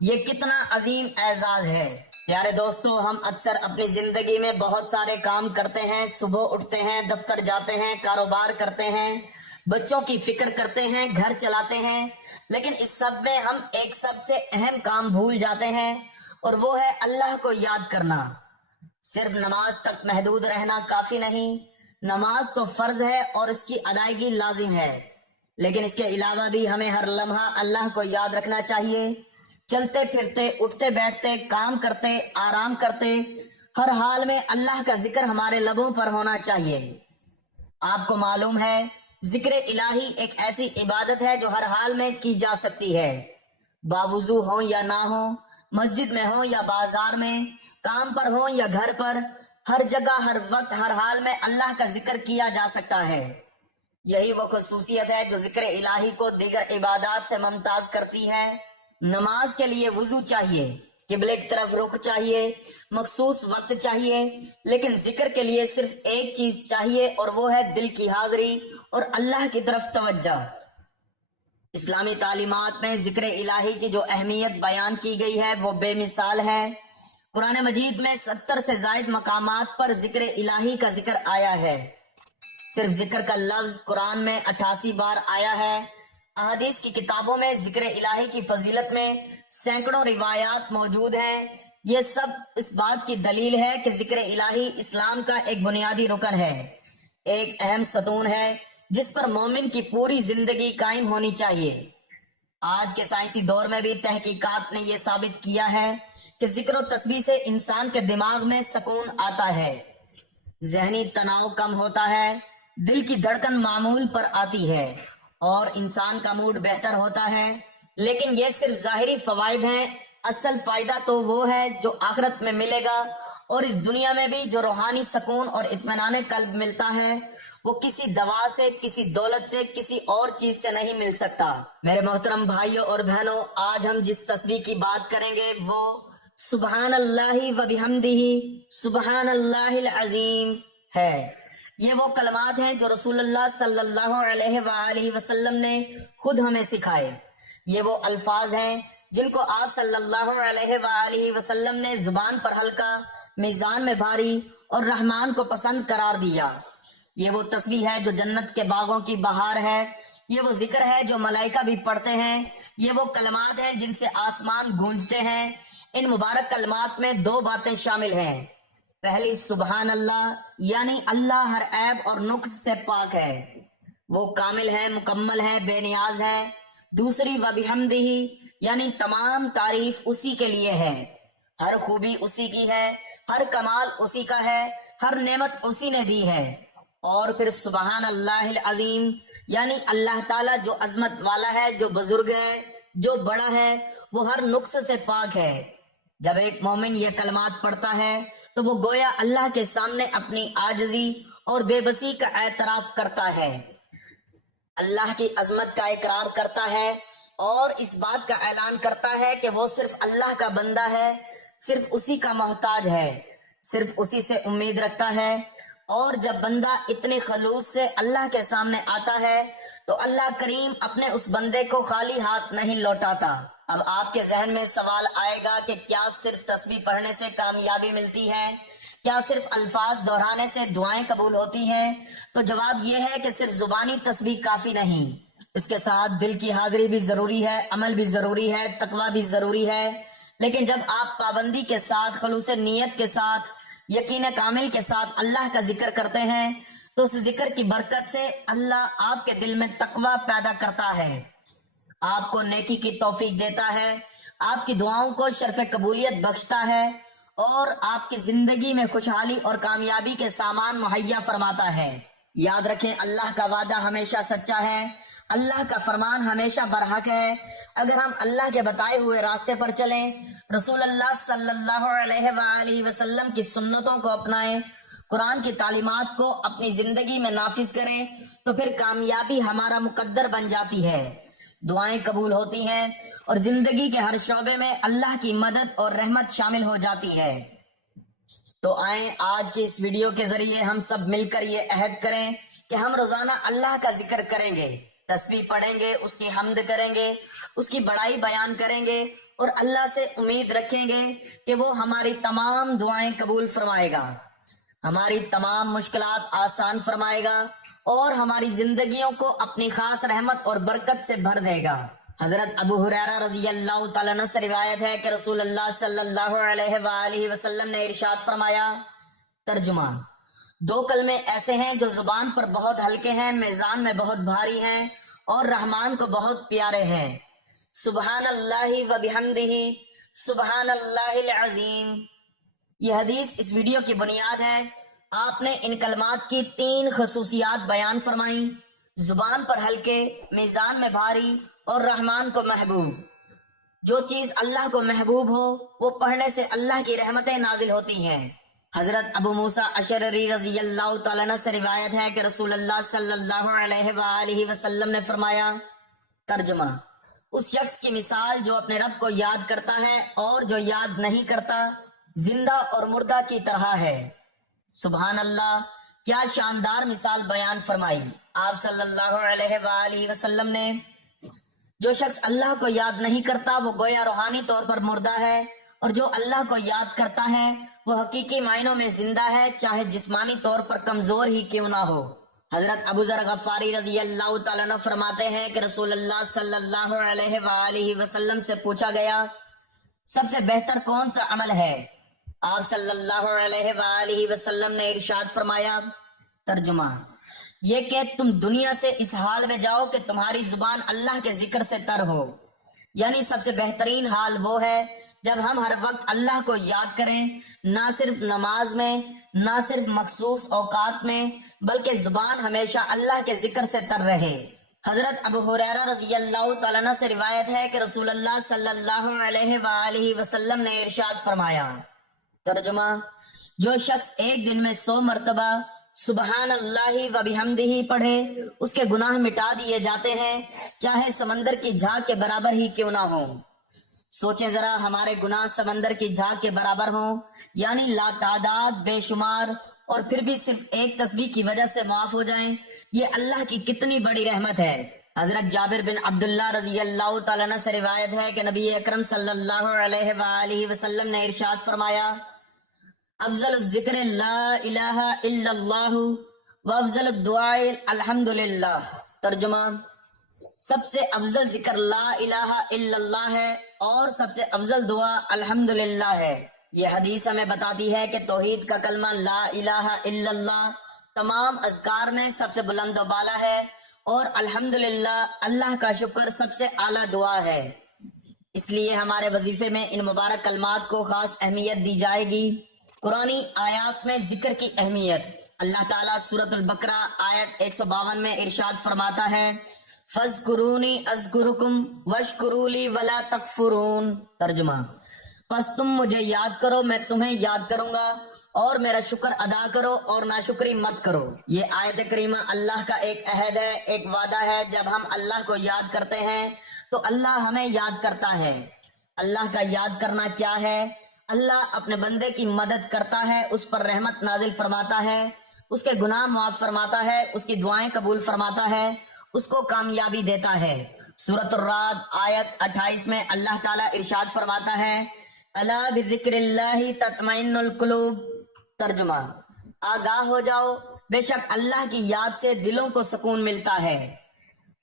یہ کتنا عظیم اعزاز ہے۔ پیارے دوستو، ہم اکثر اپنی زندگی میں بہت سارے کام کرتے ہیں، صبح اٹھتے ہیں، دفتر جاتے ہیں، کاروبار کرتے ہیں، بچوں کی فکر کرتے ہیں، گھر چلاتے ہیں، لیکن اس سب میں ہم ایک سب سے اہم کام بھول جاتے ہیں، اور وہ ہے اللہ کو یاد کرنا۔ صرف نماز تک محدود رہنا کافی نہیں۔ نماز تو فرض ہے اور اس کی ادائیگی لازم ہے، لیکن اس کے علاوہ بھی ہمیں ہر لمحہ اللہ کو یاد رکھنا چاہیے۔ چلتے پھرتے، اٹھتے بیٹھتے، کام کرتے، آرام کرتے، ہر حال میں اللہ کا ذکر ہمارے لبوں پر ہونا چاہیے۔ آپ کو معلوم ہے، ذکر الہی ایک ایسی عبادت ہے جو ہر حال میں کی جا سکتی ہے، باوضو ہو یا نہ ہو، مسجد میں ہو یا بازار میں، کام پر ہو یا گھر پر، ہر جگہ، ہر وقت، ہر حال میں اللہ کا ذکر کیا جا سکتا ہے۔ یہی وہ خصوصیت ہے جو ذکر الہی کو دیگر عبادات سے ممتاز کرتی ہے۔ نماز کے لیے وضو چاہیے، قبلے کی طرف رخ چاہیے، مخصوص وقت چاہیے، لیکن ذکر کے لیے صرف ایک چیز چاہیے، اور وہ ہے دل کی حاضری اور اللہ کی طرف توجہ۔ اسلامی تعلیمات میں ذکر الہی کی جو اہمیت بیان کی گئی ہے وہ بے مثال ہے۔ قرآن مجید میں 70 سے زائد مقامات پر ذکر الہی کا ذکر آیا ہے۔ صرف ذکر کا لفظ قرآن میں 88 بار آیا ہے۔ احادیث کی کتابوں میں ذکر الہی کی فضیلت میں سینکڑوں روایات موجود ہیں۔ یہ سب اس بات کی دلیل ہے کہ ذکر الہی اسلام کا ایک بنیادی رکن ہے، ایک اہم ستون ہے جس پر مومن کی پوری زندگی قائم ہونی چاہیے۔ آج کے سائنسی دور میں بھی تحقیقات نے یہ ثابت کیا ہے کہ ذکر و تسبیح سے انسان کے دماغ میں سکون آتا ہے، ذہنی تناؤ کم ہوتا ہے، دل کی دھڑکن معمول پر آتی ہے، اور انسان کا موڈ بہتر ہوتا ہے۔ لیکن یہ صرف ظاہری فوائد ہیں، اصل فائدہ تو وہ ہے جو آخرت میں ملے گا، اور اس دنیا میں بھی جو روحانی سکون اور اطمینان قلب ملتا ہے وہ کسی دوا سے، کسی دولت سے، کسی اور چیز سے نہیں مل سکتا۔ میرے محترم بھائیوں اور بہنوں، آج ہم جس تسبیح کی بات کریں گے وہ سبحان اللہ و بحمدہ سبحان اللہ العظیم ہے۔ یہ وہ کلمات ہیں جو رسول اللہ صلی اللہ علیہ وآلہ وسلم نے خود ہمیں سکھائے۔ یہ وہ الفاظ ہیں جن کو آپ صلی اللہ علیہ وآلہ وسلم نے زبان پر ہلکا، میزان میں بھاری اور رحمان کو پسند قرار دیا۔ یہ وہ تسبیح ہے جو جنت کے باغوں کی بہار ہے۔ یہ وہ ذکر ہے جو ملائکہ بھی پڑھتے ہیں۔ یہ وہ کلمات ہیں جن سے آسمان گونجتے ہیں۔ ان مبارک کلمات میں دو باتیں شامل ہیں۔ پہلی، سبحان اللہ، یعنی اللہ ہر عیب اور نقص سے پاک ہے، وہ کامل ہے، مکمل ہے، بے نیاز ہے۔ دوسری، وبحمدہ، یعنی تمام تعریف اسی کے لیے ہے، ہر خوبی اسی کی ہے، ہر کمال اسی کا ہے، ہر نعمت اسی نے دی ہے۔ اور پھر سبحان اللہ العظیم، یعنی اللہ تعالیٰ جو عظمت والا ہے، جو بزرگ ہے، جو بڑا ہے، وہ ہر نقص سے پاک ہے۔ جب ایک مومن یہ کلمات پڑھتا ہے تو وہ گویا اللہ کے سامنے اپنی عاجزی اور بے بسی کا اعتراف کرتا ہے، اللہ کی عظمت کا اقرار کرتا ہے، اور اس بات کا اعلان کرتا ہے کہ وہ صرف اللہ کا بندہ ہے، صرف اسی کا محتاج ہے، صرف اسی سے امید رکھتا ہے۔ اور جب بندہ اتنے خلوص سے اللہ کے سامنے آتا ہے تو اللہ کریم اپنے اس بندے کو خالی ہاتھ نہیں لوٹاتا۔ اب آپ کے ذہن میں سوال آئے گا کہ کیا صرف تسبیح پڑھنے سے کامیابی ملتی ہے؟ کیا صرف الفاظ دہرانے سے دعائیں قبول ہوتی ہیں؟ تو جواب یہ ہے کہ صرف زبانی تسبیح کافی نہیں، اس کے ساتھ دل کی حاضری بھی ضروری ہے، عمل بھی ضروری ہے، تقوی بھی ضروری ہے۔ لیکن جب آپ پابندی کے ساتھ، خلوص نیت کے ساتھ، یقین کامل کے ساتھ اللہ کا ذکر کرتے ہیں تو اس ذکر کی برکت سے اللہ آپ کے دل میں تقوی پیدا کرتا ہے، آپ کو نیکی کی توفیق دیتا ہے، آپ کی دعاؤں کو شرف قبولیت بخشتا ہے، اور آپ کی زندگی میں خوشحالی اور کامیابی کے سامان مہیا فرماتا ہے۔ یاد رکھیں، اللہ کا وعدہ ہمیشہ سچا ہے، اللہ کا فرمان ہمیشہ برحق ہے۔ اگر ہم اللہ کے بتائے ہوئے راستے پر چلیں، رسول اللہ صلی اللہ علیہ وآلہ وسلم کی سنتوں کو اپنائیں، قرآن کی تعلیمات کو اپنی زندگی میں نافذ کریں، تو پھر کامیابی ہمارا مقدر بن جاتی ہے، دعائیں قبول ہوتی ہیں، اور زندگی کے ہر شعبے میں اللہ کی مدد اور رحمت شامل ہو جاتی ہے۔ تو آئیں آج کی اس ویڈیو کے ذریعے ہم سب مل کر یہ عہد کریں کہ ہم روزانہ اللہ کا ذکر کریں گے، تسبیح پڑھیں گے، اس کی حمد کریں گے، اس کی بڑائی بیان کریں گے، اور اللہ سے امید رکھیں گے کہ وہ ہماری تمام دعائیں قبول فرمائے گا، ہماری تمام مشکلات آسان فرمائے گا اور ہماری زندگیوں کو اپنی خاص رحمت اور برکت سے بھر دے گا۔ حضرت ابو ہریرہ رضی اللہ تعالیٰ عنہ سے روایت ہے کہ رسول اللہ صلی اللہ علیہ وآلہ وسلم نے ارشاد فرمایا، ترجمہ: دو کلمے ایسے ہیں جو زبان پر بہت ہلکے ہیں، میزان میں بہت بھاری ہیں اور رحمان کو بہت پیارے ہیں، سبحان اللہ و بحمدہ، سبحان اللہ العظیم۔ یہ حدیث اس ویڈیو کی بنیاد ہے۔ آپ نے ان کلمات کی 3 خصوصیات بیان فرمائیں: زبان پر ہلکے، میزان میں بھاری اور رحمان کو محبوب۔ جو چیز اللہ کو محبوب ہو وہ پڑھنے سے اللہ کی رحمتیں نازل ہوتی ہیں۔ حضرت ابو موسیٰ اشعری رضی اللہ تعالیٰ عنہ سے روایت ہے کہ رسول اللہ صلی اللہ علیہ وآلہ وسلم نے فرمایا، ترجمہ: اس شخص کی مثال جو اپنے رب کو یاد کرتا ہے اور جو یاد نہیں کرتا، زندہ اور مردہ کی طرح ہے۔ سبحان اللہ، کیا شاندار مثال بیان فرمائی۔ آپ صلی اللہ علیہ وآلہ وسلم نے جو شخص اللہ کو یاد نہیں کرتا وہ گویا روحانی طور پر مردہ ہے، اور جو اللہ کو یاد کرتا ہے وہ حقیقی معنوں میں زندہ ہے، چاہے جسمانی طور پر کمزور ہی کیوں نہ ہو۔ حضرت ابو ذر غفاری رضی اللہ تعالیٰ عنہ فرماتے ہیں کہ رسول اللہ صلی اللہ علیہ وآلہ وسلم سے پوچھا گیا، سب سے بہتر کون سا عمل ہے؟ آپ صلی اللہ علیہ وآلہ وسلم نے ارشاد فرمایا، ترجمہ: یہ کہ تم دنیا سے اس حال میں جاؤ کہ تمہاری زبان اللہ کے ذکر سے تر ہو، یعنی سب سے بہترین حال وہ ہے جب ہم ہر وقت اللہ کو یاد کریں، نہ صرف نماز میں، نہ صرف مخصوص اوقات میں، بلکہ زبان ہمیشہ اللہ کے ذکر سے تر رہے۔ حضرت ابو ہریرہ رضی اللہ تعالیٰ عنہ سے روایت ہے کہ رسول اللہ صلی اللہ علیہ وآلہ وسلم نے ارشاد فرمایا، ترجمہ: جو شخص ایک دن میں 100 مرتبہ سبحان اللہ و بحمدہ پڑھے، اس کے گناہ مٹا دیے جاتے ہیں، چاہے سمندر کی جھاگ کے برابر ہی کیوں نہ ہوں۔ سوچیں ذرا، ہمارے گناہ سمندر کی جھاگ کے برابر ہوں، یعنی لا تعداد، بے شمار، اور پھر بھی صرف ایک تسبیح کی وجہ سے معاف ہو جائیں، یہ اللہ کی کتنی بڑی رحمت ہے۔ حضرت جابر بن عبداللہ رضی اللہ تعالیٰ عنہ سے روایت ہے کہ نبی اکرم صلی اللہ علیہ وآلہ وسلم نے ارشاد فرمایا، افضل الذکر لا الہ الا اللہ و افضل الدعاء الحمدللہ۔ ترجمہ: سب سے افضل ذکر لا الہ الا اللہ ہے اور سب سے افضل دعا الحمدللہ ہے۔ یہ حدیث ہمیں بتاتی ہے کہ توحید کا کلمہ لا الہ الا اللہ تمام اذکار میں سب سے بلند و بالا ہے، اور الحمدللہ اللہ کا شکر سب سے اعلیٰ دعا ہے۔ اس لیے ہمارے وظیفے میں ان مبارک کلمات کو خاص اہمیت دی جائے گی۔ قرآنی آیات میں ذکر کی اہمیت۔ اللہ تعالیٰ سورۃ البقرہ آیت 152 میں ارشاد فرماتا ہے، فَاذْكُرُونِي أَذْكُرُكُمْ وَاشْكُرُوا لِي وَلَا تَكْفُرُونَ۔ ترجمہ: پس تم مجھے یاد کرو، میں تمہیں یاد کروں گا، اور میرا شکر ادا کرو اور ناشکری مت کرو۔ یہ آیت کریمہ اللہ کا ایک عہد ہے، ایک وعدہ ہے۔ جب ہم اللہ کو یاد کرتے ہیں تو اللہ ہمیں یاد کرتا ہے۔ اللہ کا یاد کرنا کیا ہے؟ اللہ اپنے بندے کی مدد کرتا ہے، اس پر رحمت نازل فرماتا ہے، اس کے گناہ معاف فرماتا ہے، اس کی دعائیں قبول فرماتا ہے، اس کو کامیابی دیتا ہے۔ سورۃ الرعد آیت 28 میں اللہ تعالیٰ ارشاد فرماتا ہے، الا بذکر اللہ تطمئن القلوب۔ ترجمہ: آگاہ ہو جاؤ، بے شک اللہ کی یاد سے دلوں کو سکون ملتا ہے۔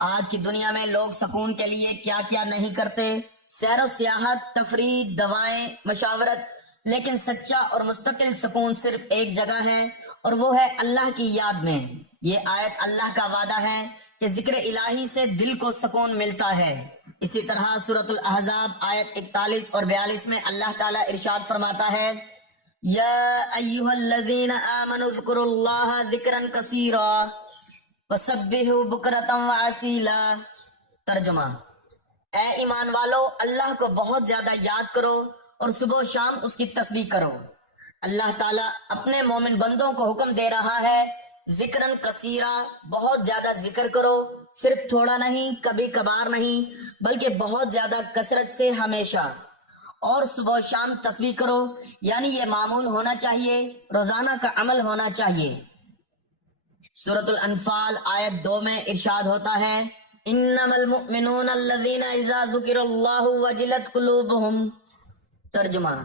آج کی دنیا میں لوگ سکون کے لیے کیا کیا نہیں کرتے، سیر و سیاحت، تفریح، دوائیں، مشاورت، لیکن سچا اور مستقل سکون صرف ایک جگہ ہے، اور وہ ہے اللہ کی یاد میں۔ یہ آیت اللہ کا وعدہ ہے کہ ذکر الہی سے دل کو سکون ملتا ہے۔ اسی طرح سورۃ الاحزاب آیت 41 اور 42 میں اللہ تعالیٰ ارشاد فرماتا ہے، یا ایھا الذین آمنوا اذکروا اللہ ذکرا کثیرا وسبحوا بکرۃ وعصیلا۔ ترجمہ: اے ایمان والو، اللہ کو بہت زیادہ یاد کرو اور صبح و شام اس کی تسبیح کرو۔ اللہ تعالیٰ اپنے مومن بندوں کو حکم دے رہا ہے، ذکرن کثیرا، بہت زیادہ ذکر کرو، صرف تھوڑا نہیں، کبھی کبھار نہیں، بلکہ بہت زیادہ کثرت سے ہمیشہ، اور صبح و شام تسبیح کرو، یعنی یہ معمول ہونا چاہیے، روزانہ کا عمل ہونا چاہیے۔ سورۃ الانفال آیت 2 میں ارشاد ہوتا ہے، انما المؤمنون الذین اذا ذکر اللہ وجلت قلوبہم۔ ترجمہ: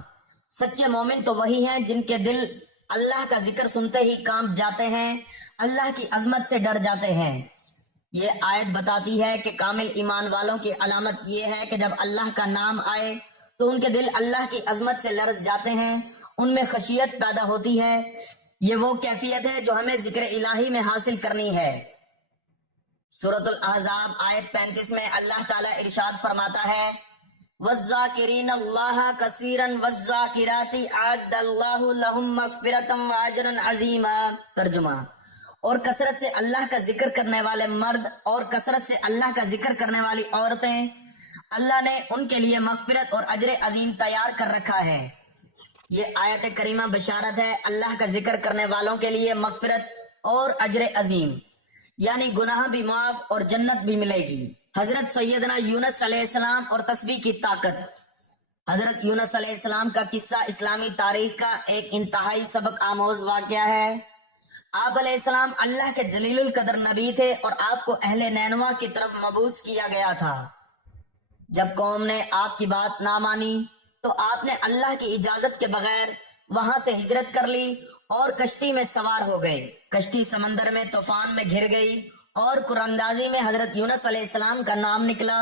سچے مومن تو وہی ہیں جن کے دل اللہ کا ذکر سنتے ہی کانپ جاتے ہیں، اللہ کی عظمت سے ڈر جاتے ہیں۔ یہ آیت بتاتی ہے کہ کامل ایمان والوں کی علامت یہ ہے کہ جب اللہ کا نام آئے تو ان کے دل اللہ کی عظمت سے لرز جاتے ہیں، ان میں خشیت پیدا ہوتی ہے۔ یہ وہ کیفیت ہے جو ہمیں ذکر الہی میں حاصل کرنی ہے۔ سورۃ الاحزاب آیت 35 میں اللہ تعالیٰ ارشاد فرماتا ہے: وَالذَّاكِرِينَ اللَّهَ كَثِيرًا وَالذَّاكِرَاتِ أَعَدَّ اللَّهُ لَهُم مَّغْفِرَةً وَأَجْرًا عَظِيمًا۔ ترجمہ: اور کثرت سے اللہ کا ذکر کرنے والے مرد اور کثرت سے اللہ کا ذکر کرنے والی عورتیں، اللہ نے ان کے لیے مغفرت اور اجر عظیم تیار کر رکھا ہے۔ یہ آیت کریمہ بشارت ہے اللہ کا ذکر کرنے والوں کے لیے مغفرت اور اجر عظیم، یعنی گناہ بھی معاف اور جنت بھی ملے گی۔ حضرت سیدنا یونس علیہ السلام اور تسبیح کی طاقت۔ حضرت یونس علیہ السلام کا قصہ اسلامی تاریخ کا ایک انتہائی سبق آموز واقعہ ہے۔ آپ علیہ السلام اللہ کے جلیل القدر نبی تھے اور آپ کو اہل نینوا کی طرف مبعوث کیا گیا تھا۔ جب قوم نے آپ کی بات نہ مانی تو آپ نے اللہ کی اجازت کے بغیر وہاں سے ہجرت کر لی اور کشتی میں سوار ہو گئے۔ کشتی سمندر میں طوفان میں گھر گئی اور قراندازی میں حضرت یونس علیہ السلام کا نام نکلا۔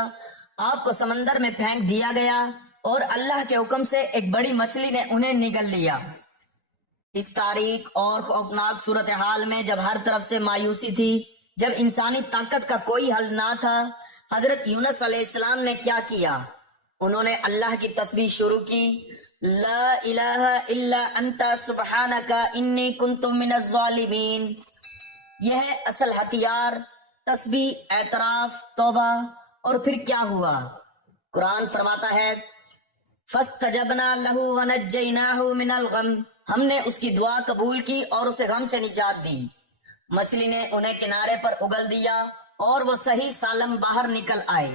آپ کو سمندر میں پھینک دیا گیا اور اللہ کے حکم سے ایک بڑی مچھلی نے انہیں نگل لیا۔ اس تاریک اور خوفناک صورتحال میں جب ہر طرف سے مایوسی تھی، جب انسانی طاقت کا کوئی حل نہ تھا، حضرت یونس علیہ السلام نے کیا کیا؟ انہوں نے اللہ کی تسبیح شروع کی: لا الہ الا انت سبحانک انی کنت من الظالمین۔ یہ ہے اصل ہتھیار، تسبیح، اعتراف، توبہ۔ اور پھر کیا ہوا؟ قرآن فرماتا ہے: فاستجبنا له ونجیناہ من الغم۔ ہم نے اس کی دعا قبول کی اور اسے غم سے نجات دی۔ مچھلی نے انہیں کنارے پر اگل دیا اور وہ صحیح سالم باہر نکل آئے۔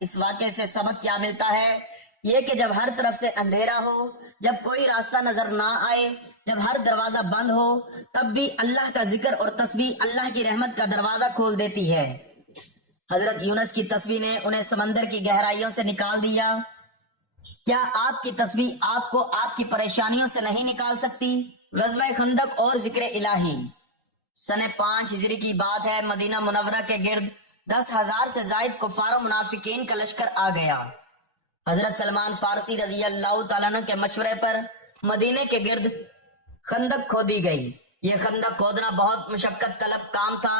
اس واقعے سے سبق کیا ملتا ہے؟ یہ کہ جب ہر طرف سے اندھیرا ہو، جب کوئی راستہ نظر نہ آئے، جب ہر دروازہ بند ہو، تب بھی اللہ کا ذکر اور تسبیح اللہ کی رحمت کا دروازہ کھول دیتی ہے۔ حضرت یونس کی تسبیح نے انہیں سمندر کی گہرائیوں سے نکال دیا۔ کیا آپ کی تسبیح آپ کو آپ کی پریشانیوں سے نہیں نکال سکتی؟ غزوہ خندق اور ذکر الہی۔ سن 5 ہجری کی بات ہے، مدینہ منورہ کے گرد 10,000 سے زائد کفار و منافقین کا لشکر آ گیا۔ حضرت سلمان فارسی رضی اللہ تعالیٰ عنہ کے مشورے پر مدینے کے گرد خندق کھودی گئی۔ یہ خندق کھودنا بہت مشقت طلب کام تھا۔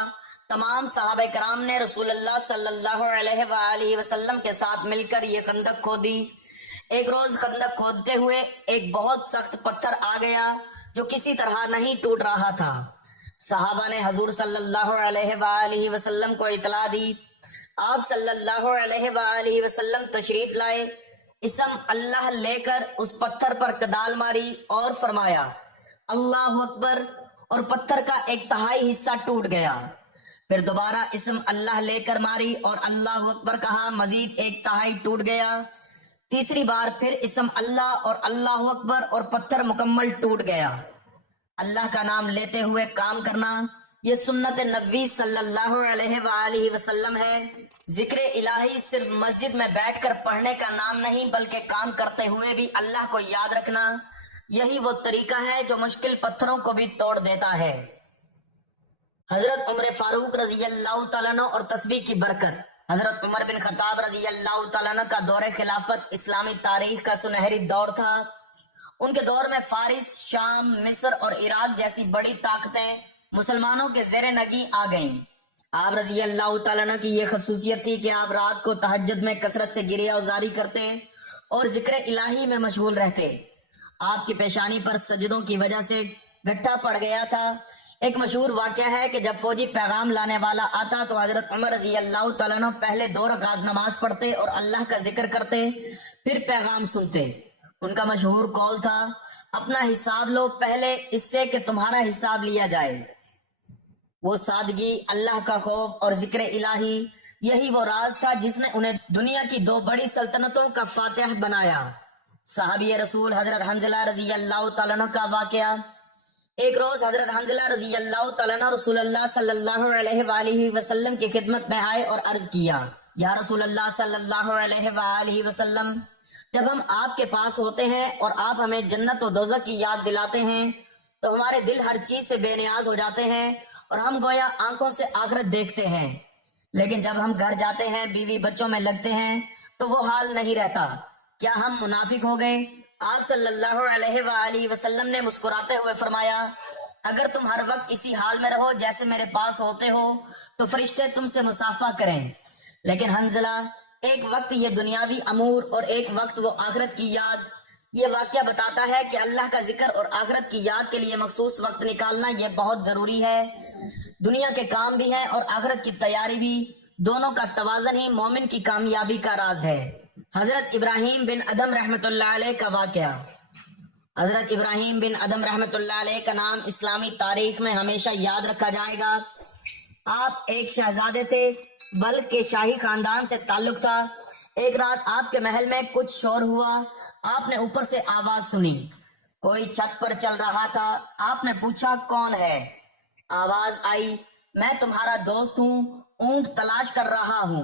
تمام صحابہ کرام نے رسول اللہ صلی اللہ علیہ وآلہ وسلم کے ساتھ مل کر یہ خندق کھودی۔ ایک روز خندق کھودتے ہوئے ایک بہت سخت پتھر آ گیا جو کسی طرح نہیں ٹوٹ رہا تھا۔ صحابہ نے حضور صلی اللہ علیہ وآلہ وسلم کو اطلاع دی۔ آپ صلی اللہ علیہ وآلہ وسلم تشریف لائے، اسم اللہ لے کر اس پتھر پر کدال ماری اور فرمایا: اللہ اکبر، اور پتھر کا 1/3 حصہ ٹوٹ گیا۔ پھر دوبارہ اسم اللہ لے کر ماری اور اللہ اکبر کہا، مزید 1/3 ٹوٹ گیا۔ تیسری بار پھر اسم اللہ اور اللہ اکبر اور پتھر مکمل ٹوٹ گیا۔ اللہ کا نام لیتے ہوئے کام کرنا، یہ سنت نبوی صلی اللہ علیہ وآلہ وسلم ہے۔ ذکر الہی صرف مسجد میں بیٹھ کر پڑھنے کا نام نہیں، بلکہ کام کرتے ہوئے بھی اللہ کو یاد رکھنا۔ یہی وہ طریقہ ہے جو مشکل پتھروں کو بھی توڑ دیتا ہے۔ حضرت عمر فاروق رضی اللہ تعالیٰ عنہ اور تسبیح کی برکت۔ حضرت عمر بن خطاب رضی اللہ تعالیٰ عنہ کا دور خلافت اسلامی تاریخ کا سنہری دور تھا۔ ان کے دور میں فارس، شام، مصر اور عراق جیسی بڑی طاقتیں مسلمانوں کے زیر نگی آ گئیں۔ آپ رضی اللہ تعالیٰ عنہ کی یہ خصوصیت تھی کہ آپ رات کو تہجد میں کثرت سے گریہ وزاری کرتے اور ذکر الہی میں مشغول رہتے۔ آپ کی پیشانی پر سجدوں کی وجہ سے گٹھا پڑ گیا تھا۔ ایک مشہور واقعہ ہے کہ جب فوجی پیغام لانے والا آتا تو حضرت عمر رضی اللہ تعالیٰ عنہ پہلے 2 رکعت نماز پڑھتے اور اللہ کا ذکر کرتے، پھر پیغام سنتے۔ ان کا مشہور قول تھا: اپنا حساب لو پہلے، اس سے کہ تمہارا حساب لیا جائے۔ وہ سادگی، اللہ کا خوف اور ذکر الہی، یہی وہ راز تھا جس نے انہیں دنیا کی 2 بڑی سلطنتوں کا فاتح بنایا۔ صحابی رسول حضرت حنظلہ رضی اللہ تعالیٰ عنہ کا واقعہ۔ ایک روز حضرت حنزلہ رضی اللہ تعالیٰ عنہ رسول اللہ صلی اللہ علیہ وآلہ وسلم کی خدمت میں آئے اور عرض کیا، یا رسول اللہ صلی اللہ علیہ وآلہ وسلم، جب ہم آپ کے پاس ہوتے ہیں اور آپ ہمیں جنت و دوزخ کی یاد دلاتے ہیں تو ہمارے دل ہر چیز سے بے نیاز ہو جاتے ہیں اور ہم گویا آنکھوں سے آخرت دیکھتے ہیں، لیکن جب ہم گھر جاتے ہیں بیوی بچوں میں لگتے ہیں تو وہ حال نہیں رہتا۔ کیا ہم منافق ہو گئے؟ آپ صلی اللہ علیہ وآلہ وسلم نے مسکراتے ہوئے فرمایا، اگر تم ہر وقت اسی حال میں رہو جیسے میرے پاس ہوتے ہو تو فرشتے تم سے مصافحہ کریں، لیکن حنزلہ، ایک وقت یہ دنیاوی امور اور ایک وقت وہ آخرت کی یاد۔ یہ واقعہ بتاتا ہے کہ اللہ کا ذکر اور آخرت کی یاد کے لیے مخصوص وقت نکالنا یہ بہت ضروری ہے۔ دنیا کے کام بھی ہیں اور آخرت کی تیاری بھی، دونوں کا توازن ہی مومن کی کامیابی کا راز ہے۔ حضرت ابراہیم بن ادم رحمۃ اللہ علیہ کا واقعہ۔ حضرت ابراہیم بن ادم رحمۃ اللہ علیہ کا نام اسلامی تاریخ میں ہمیشہ یاد رکھا جائے گا۔ آپ ایک شہزادے تھے، بلکہ شاہی خاندان سے تعلق تھا۔ ایک رات آپ کے محل میں کچھ شور ہوا، آپ نے اوپر سے آواز سنی، کوئی چھت پر چل رہا تھا۔ آپ نے پوچھا کون ہے؟ آواز آئی، میں تمہارا دوست ہوں، اونٹ تلاش کر رہا ہوں۔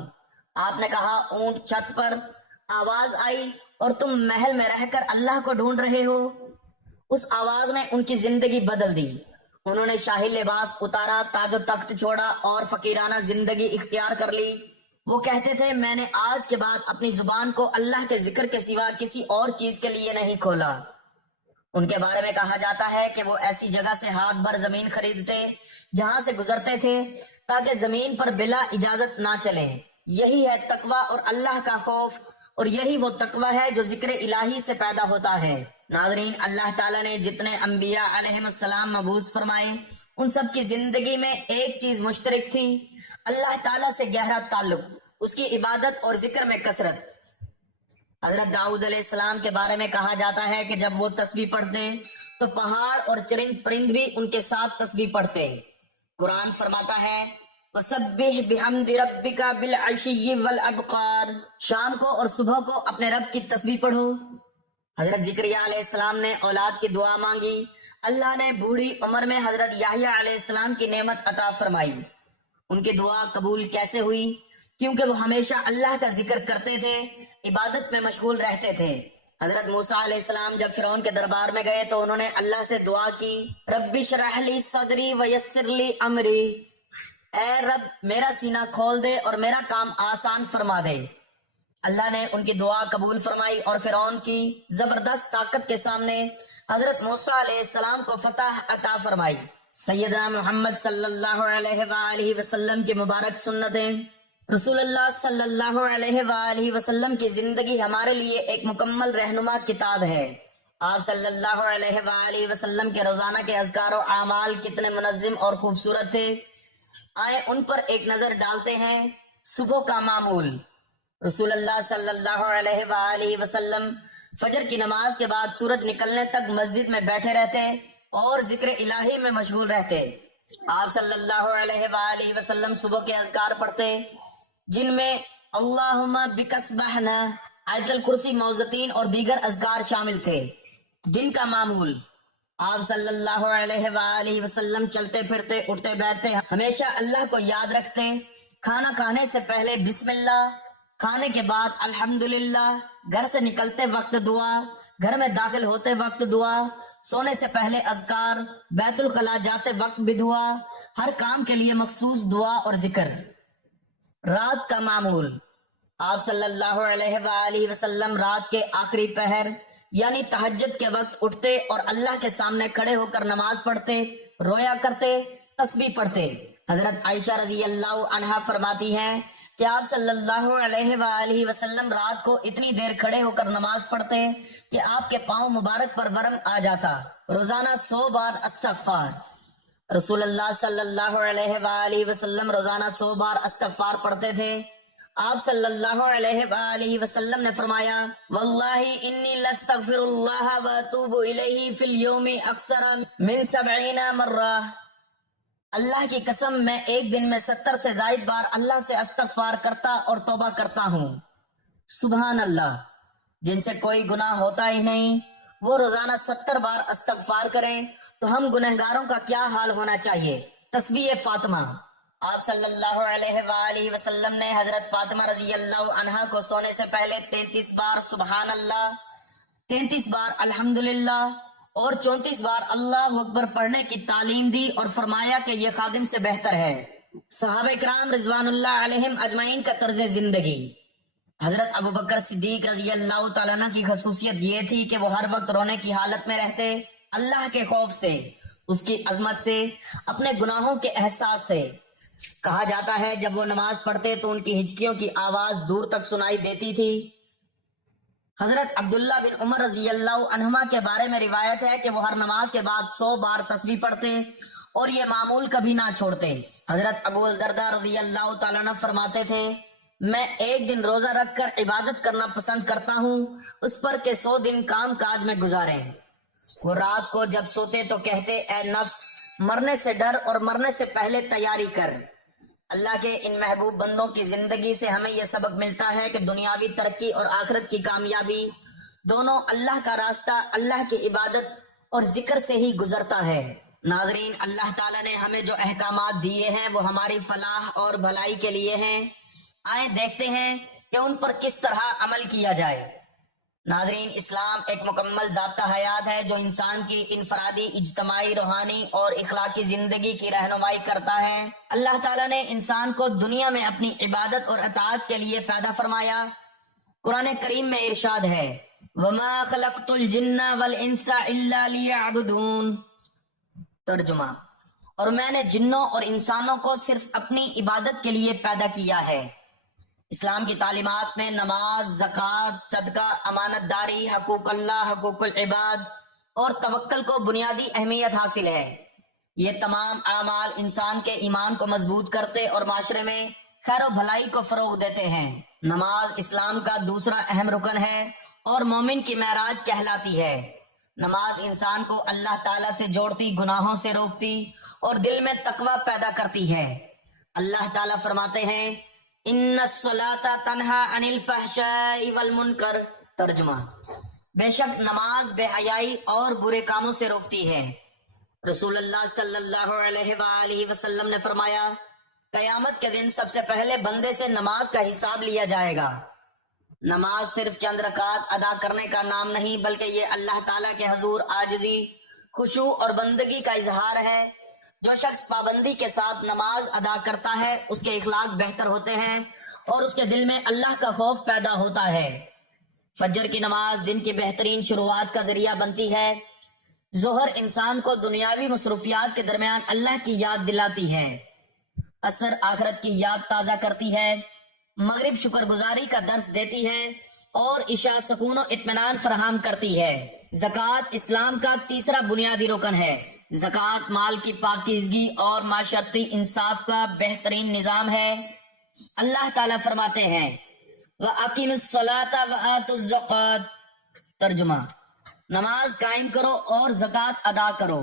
آپ نے کہا اونٹ چھت پر؟ آواز آئی، اور تم محل میں رہ کر اللہ کو ڈھونڈ رہے ہو؟ اس آواز نے ان کی زندگی بدل دی۔ انہوں نے شاہی لباس اتارا، تاج و تخت چھوڑا اور فقیرانہ زندگی اختیار کر لی۔ وہ کہتے تھے، میں نے آج کے بعد اپنی زبان کو اللہ کے ذکر کے سوا کسی اور چیز کے لیے نہیں کھولا۔ ان کے بارے میں کہا جاتا ہے کہ وہ ایسی جگہ سے ہاتھ بھر زمین خریدتے جہاں سے گزرتے تھے تاکہ زمین پر بلا اجازت نہ چلے۔ یہی ہے تقوی اور اللہ کا خوف، اور یہی وہ تقوی ہے جو ذکر الہی سے پیدا ہوتا ہے۔ ناظرین، اللہ تعالیٰ نے جتنے انبیاء علیہ السلام مبعوث فرمائے ان سب کی زندگی میں ایک چیز مشترک تھی، اللہ تعالیٰ سے گہرا تعلق، اس کی عبادت اور ذکر میں کثرت۔ حضرت داؤد علیہ السلام کے بارے میں کہا جاتا ہے کہ جب وہ تسبیح پڑھتے تو پہاڑ اور چرند پرند بھی ان کے ساتھ تسبیح پڑھتے۔ قرآن فرماتا ہے، وَسَبِّحْ بِحَمْدِ رَبِّكَ بِالْعَشِيِّ وَالْأَبْكَارِ، شام کو اور صبح کو اپنے رب کی تسبیح پڑھو۔ حضرت زکریا علیہ السلام نے اولاد کی دعا مانگی، اللہ نے بوڑھی عمر میں حضرت یحییٰ علیہ السلام کی نعمت عطا فرمائی۔ ان کی دعا قبول کیسے ہوئی؟ کیونکہ وہ ہمیشہ اللہ کا ذکر کرتے تھے، عبادت میں مشغول رہتے تھے۔ حضرت موسیٰ علیہ السلام جب فرعون کے دربار میں گئے تو انہوں نے اللہ سے دعا کی، رب اشرح لی صدری ویسر لی امری، اے رب میرا سینہ کھول دے اور میرا کام آسان فرما دے۔ اللہ نے ان کی دعا قبول فرمائی اور فرعون کی زبردست طاقت کے سامنے حضرت موسیٰ علیہ السلام کو فتح عطا فرمائی۔ سیدنا محمد صلی اللہ علیہ وآلہ وسلم کی مبارک سنتیں۔ رسول اللہ صلی اللہ علیہ وآلہ وسلم کی زندگی ہمارے لیے ایک مکمل رہنما کتاب ہے۔ آپ صلی اللہ علیہ وآلہ وسلم کے روزانہ کے اذکار و اعمال کتنے منظم اور خوبصورت تھے، آئے ان پر ایک نظر ڈالتے ہیں۔ صبح کا معمول۔ رسول اللہ صلی اللہ علیہ وآلہ وسلم فجر کی نماز کے بعد سورج نکلنے تک مسجد میں بیٹھے رہتے اور ذکر الہی میں مشغول رہتے۔ آپ صلی اللہ علیہ وآلہ وسلم صبح کے اذکار پڑھتے جن میں اللہم بک اصبحنا، آیت الکرسی، معوذتین اور دیگر اذکار شامل تھے۔ دن کا معمول۔ آپ صلی اللہ علیہ وآلہ وسلم چلتے پھرتے، اٹھتے بیٹھتے ہمیشہ اللہ کو یاد رکھتے۔ کھانا کھانے سے پہلے بسم اللہ، کھانے کے بعد الحمدللہ، گھر سے نکلتے وقت دعا، گھر میں داخل ہوتے وقت دعا، سونے سے پہلے اذکار، بیت الخلاء جاتے وقت بھی دعا، ہر کام کے لیے مخصوص دعا اور ذکر۔ رات کا معمول۔ آپ صلی اللہ علیہ وآلہ وسلم رات کے آخری پہر یعنی تہجد کے وقت اٹھتے اور اللہ کے سامنے کھڑے ہو کر نماز پڑھتے، رویا کرتے، تسبیح پڑھتے۔ حضرت عائشہ رضی اللہ عنہا فرماتی ہیں کہ آپ صلی اللہ علیہ وآلہ وسلم رات کو اتنی دیر کھڑے ہو کر نماز پڑھتے کہ آپ کے پاؤں مبارک پر ورم آ جاتا۔ روزانہ 100 بار استغفار۔ رسول اللہ صلی اللہ علیہ وآلہ وسلم روزانہ 100 بار استغفار پڑھتے تھے۔ آپ صلی اللہ علیہ وآلہ وسلم نے فرمایا، واللہ انی لاستغفر اللہ واتوب الیہ فی اليوم اکثر من 70 مرہ، اللہ کی قسم میں ایک دن میں 70 سے زائد بار اللہ سے استغفار کرتا اور توبہ کرتا ہوں۔ سبحان اللہ، جن سے کوئی گناہ ہوتا ہی نہیں وہ روزانہ 70 بار استغفار کریں تو ہم گنہگاروں کا کیا حال ہونا چاہیے۔ تسبیح فاطمہ، آپ صلی اللہ علیہ وآلہ وسلم نے حضرت فاطمہ رضی اللہ عنہا کو سونے سے پہلے 33 بار سبحان اللہ، 33 بار الحمدللہ اور 34 بار اللہ اکبر پڑھنے کی تعلیم دی اور فرمایا کہ یہ خادم سے بہتر ہے۔ صحابہ کرام رضوان اللہ علیہم اجمعین کا طرز زندگی۔ حضرت ابوبکر صدیق رضی اللہ تعالیٰ عنہ کی خصوصیت یہ تھی کہ وہ ہر وقت رونے کی حالت میں رہتے، اللہ کے خوف سے، اس کی عظمت سے، اپنے گناہوں کے احساس سے۔ کہا جاتا ہے جب وہ نماز پڑھتے تو ان کی ہچکیوں کی آواز دور تک سنائی دیتی تھی۔ حضرت عبداللہ بن عمر رضی اللہ عنہما کے بارے میں روایت ہے کہ وہ ہر نماز کے بعد 100 بار تسبیح پڑھتے اور یہ معمول کبھی نہ چھوڑتے۔ حضرت ابو الدرداء رضی اللہ تعالیٰ عنہ فرماتے تھے، میں ایک دن روزہ رکھ کر عبادت کرنا پسند کرتا ہوں، اس پر کہ 100 دن کام کاج میں گزاریں۔ وہ رات کو جب سوتے تو کہتے، اے نفس، مرنے سے ڈر اور مرنے سے پہلے تیاری کر۔ اللہ کے ان محبوب بندوں کی زندگی سے ہمیں یہ سبق ملتا ہے کہ دنیاوی ترقی اور آخرت کی کامیابی دونوں اللہ کا راستہ، اللہ کی عبادت اور ذکر سے ہی گزرتا ہے۔ ناظرین، اللہ تعالیٰ نے ہمیں جو احکامات دیے ہیں وہ ہماری فلاح اور بھلائی کے لیے ہیں۔ آئیں دیکھتے ہیں کہ ان پر کس طرح عمل کیا جائے۔ ناظرین، اسلام ایک مکمل ضابطہ حیات ہے جو انسان کی انفرادی، اجتماعی، روحانی اور اخلاقی زندگی کی رہنمائی کرتا ہے۔ اللہ تعالیٰ نے انسان کو دنیا میں اپنی عبادت اور اطاعت کے لیے پیدا فرمایا۔ قرآن کریم میں ارشاد ہے، وَمَا خَلَقْتُ الْجِنَّ وَالْإِنسَ إِلَّا لِيَعْبُدُونَ۔ ترجمہ، اور میں نے جنوں اور انسانوں کو صرف اپنی عبادت کے لیے پیدا کیا ہے۔ اسلام کی تعلیمات میں نماز، زکوٰۃ، صدقہ، امانت داری، حقوق اللہ، حقوق العباد اور توکل کو بنیادی اہمیت حاصل ہے۔ یہ تمام اعمال انسان کے ایمان کو مضبوط کرتے اور معاشرے میں خیر و بھلائی کو فروغ دیتے ہیں۔ نماز اسلام کا دوسرا اہم رکن ہے اور مومن کی معراج کہلاتی ہے۔ نماز انسان کو اللہ تعالیٰ سے جوڑتی، گناہوں سے روکتی اور دل میں تقوی پیدا کرتی ہے۔ اللہ تعالیٰ فرماتے ہیں، ان الصلاۃ تنہی عن الفحشاء والمنکر۔ ترجمہ، بے شک نماز بے حیائی اور برے کاموں سے روکتی ہے۔ رسول اللہ صلی اللہ علیہ وآلہ وسلم نے فرمایا، قیامت کے دن سب سے پہلے بندے سے نماز کا حساب لیا جائے گا۔ نماز صرف چند رکعات ادا کرنے کا نام نہیں، بلکہ یہ اللہ تعالیٰ کے حضور عاجزی، خشوع اور بندگی کا اظہار ہے۔ جو شخص پابندی کے ساتھ نماز ادا کرتا ہے اس کے اخلاق بہتر ہوتے ہیں اور اس کے دل میں اللہ کا خوف پیدا ہوتا ہے۔ فجر کی نماز دن کی بہترین شروعات کا ذریعہ بنتی ہے۔ ظہر انسان کو دنیاوی مصروفیات کے درمیان اللہ کی یاد دلاتی ہے۔ عصر آخرت کی یاد تازہ کرتی ہے۔ مغرب شکر گزاری کا درس دیتی ہے اور عشاء سکون و اطمینان فراہم کرتی ہے۔ زکوٰۃ اسلام کا تیسرا بنیادی رکن ہے۔ زکوٰۃ مال کی پاکیزگی اور معاشرتی انصاف کا بہترین نظام ہے۔ اللہ تعالیٰ فرماتے ہیں، وَأَقِمِ الصَّلَاةَ وَآتُوا الزَّكَاةَ۔ ترجمہ، نماز قائم کرو اور زکوٰۃ ادا کرو۔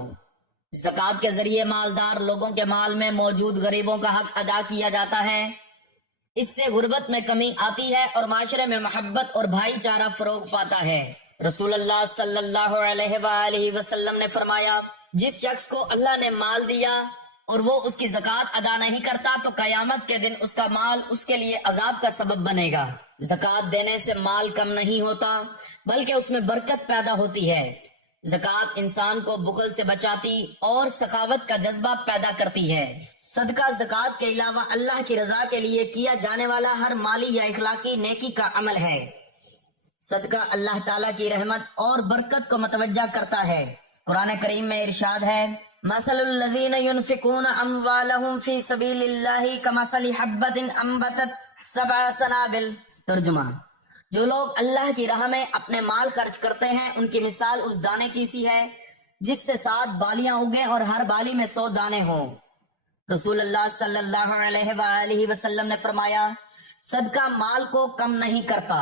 زکوٰۃ کے ذریعے مالدار لوگوں کے مال میں موجود غریبوں کا حق ادا کیا جاتا ہے۔ اس سے غربت میں کمی آتی ہے اور معاشرے میں محبت اور بھائی چارہ فروغ پاتا ہے۔ رسول اللہ صلی اللہ علیہ وآلہ وسلم نے فرمایا، جس شخص کو اللہ نے مال دیا اور وہ اس کی زکوٰۃ ادا نہیں کرتا تو قیامت کے دن اس کا مال اس کے لیے عذاب کا سبب بنے گا۔ زکوٰۃ دینے سے مال کم نہیں ہوتا بلکہ اس میں برکت پیدا ہوتی ہے۔ زکوٰۃ انسان کو بخل سے بچاتی اور سخاوت کا جذبہ پیدا کرتی ہے۔ صدقہ زکوٰۃ کے علاوہ اللہ کی رضا کے لیے کیا جانے والا ہر مالی یا اخلاقی نیکی کا عمل ہے۔ صدقہ اللہ تعالیٰ کی رحمت اور برکت کو متوجہ کرتا ہے۔ قرآن کریم میں ارشاد ہے، مثل الذین ينفقون اموالهم فی سبیل اللہ کمثل حبۃ انبتت 7 سنابل۔ ترجمہ، جو لوگ اللہ کی راہ میں اپنے مال خرچ کرتے ہیں ان کی مثال اس دانے کی سی ہے جس سے 7 بالیاں اگیں اور ہر بالی میں 100 دانے ہوں۔ رسول اللہ صلی اللہ علیہ وآلہ وسلم نے فرمایا، صدقہ مال کو کم نہیں کرتا۔